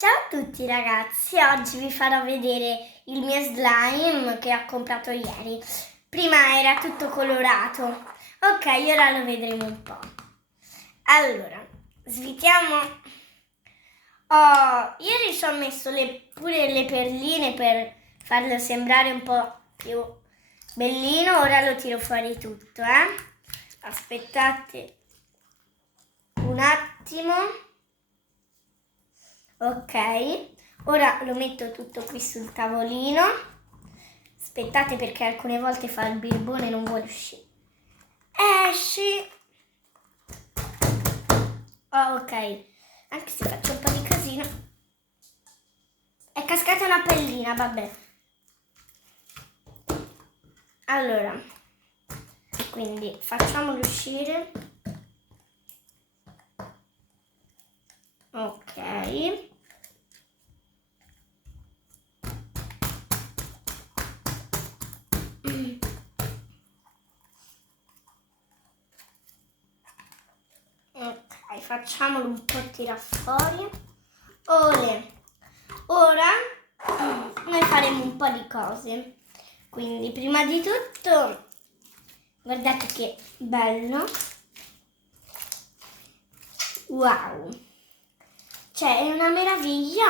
Ciao a tutti ragazzi, oggi vi farò vedere il mio slime che ho comprato ieri. Prima era tutto colorato, ok, ora lo vedremo un po'. Allora, svitiamo. Ieri ci ho messo pure le perline per farlo sembrare un po' più bellino, ora lo tiro fuori tutto, Aspettate un attimo. Ok, ora lo metto tutto qui sul tavolino. Aspettate perché alcune volte fa il birbone e non vuole uscire. Esci! Oh, ok, anche se faccio un po' di casino. È cascata una pellina, vabbè. Allora, quindi facciamolo uscire. Ok. Ok, facciamolo un po' tirare fuori. Olè. Ora noi faremo un po' di cose. Quindi prima di tutto, guardate che bello. Wow. Cioè è una meraviglia.